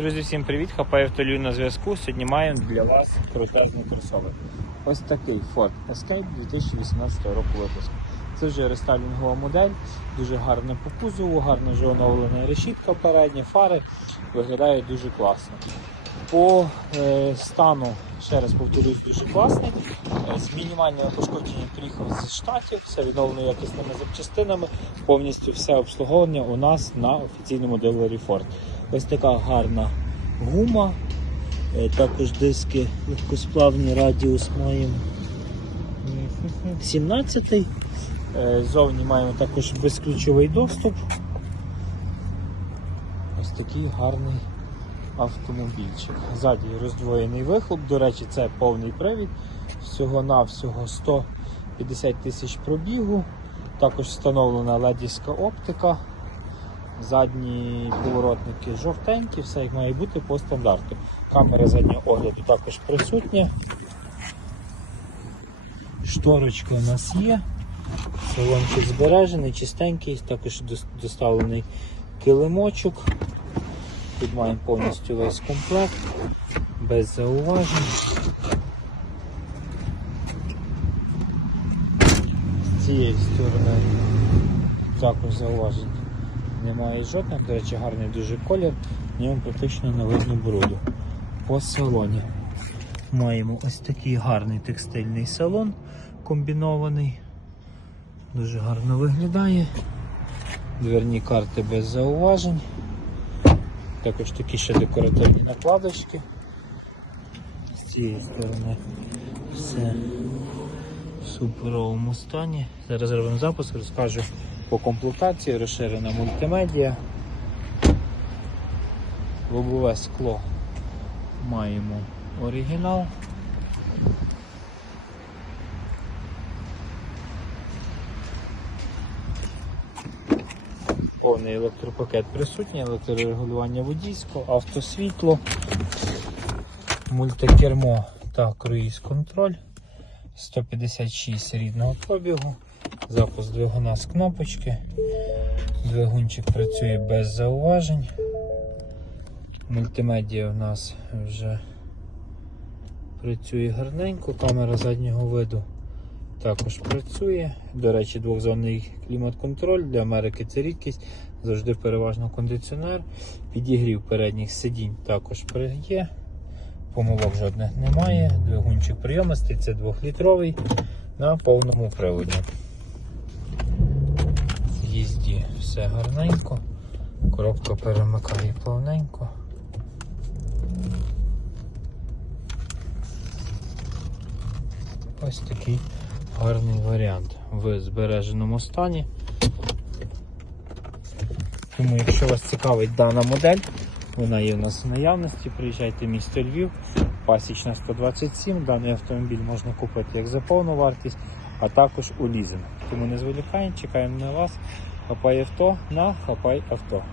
Друзі, всім привіт! Хапаю автолюю на зв'язку. Сьогодні маємо для вас крутезний кросовер. Ось такий Ford Escape 2018 року випуску. Це вже рестайлінгова модель, дуже гарна по кузову, гарно вже оновлена решітка передня, фари виглядає дуже класно. По е, стану, ще раз повторюсь, дуже класний. Е, з мінімальними пошкодженнями приїхав зі штатів, все відновлено якісними запчастинами, повністю все обслуговування у нас на офіційному дилері Ford. Ось така гарна гума, е, також диски легкосплавні, радіус маємо 17 Е, Зовні маємо також безключовий доступ. Ось такий гарний автомобільчик. Ззаді роздвоєний вихлоп, до речі, це повний привід. Всього-навсього 150 тисяч пробігу. Також встановлена ледівська оптика. Задні поворотники жовтенькі, все як має бути по стандарту. Камера заднього огляду також присутня. Шторочка у нас є. Салончик збережений, чистенький, також доставлений килимочок. Тут маємо повністю весь комплект, без зауважень. З цієї сторони також зауважень немає жодних. До речі, гарний дуже колір, в ньому практично не видно бруду. По салоні маємо ось такий гарний текстильний салон комбінований. Дуже гарно виглядає. Дверні карти без зауважень. Також такі ще декоративні накладочки. З цієї сторони все в суперовому стані. Зараз зробимо запуск, розкажу по комплектації, розширена мультимедіа. Лобове скло маємо оригінал. Повний електропакет присутній, електрорегулювання водійського, автосвітло, мультикермо та круїз-контроль, 156 рідного пробігу, запуск двигуна з кнопочки, двигунчик працює без зауважень. Мультимедіа у нас вже працює гарненько, камера заднього виду також працює. До речі, двохзонний клімат-контроль для Америки це рідкість, завжди переважно кондиціонер. Підігрів передніх сидінь також є. Помилок жодних немає. Двигунчик прийомистий, це 2-літровий на повному приводі. В їзді все гарненько, коробка перемикає плавненько. Ось такий гарний варіант в збереженому стані. Тому, якщо вас цікавить дана модель, вона є у нас в наявності. Приїжджайте в місто Львів, пасічна 127. Даний автомобіль можна купити як за повну вартість, а також у лізинг. Тому не зволікаємо, чекаємо на вас. Хапай авто на Хапай авто.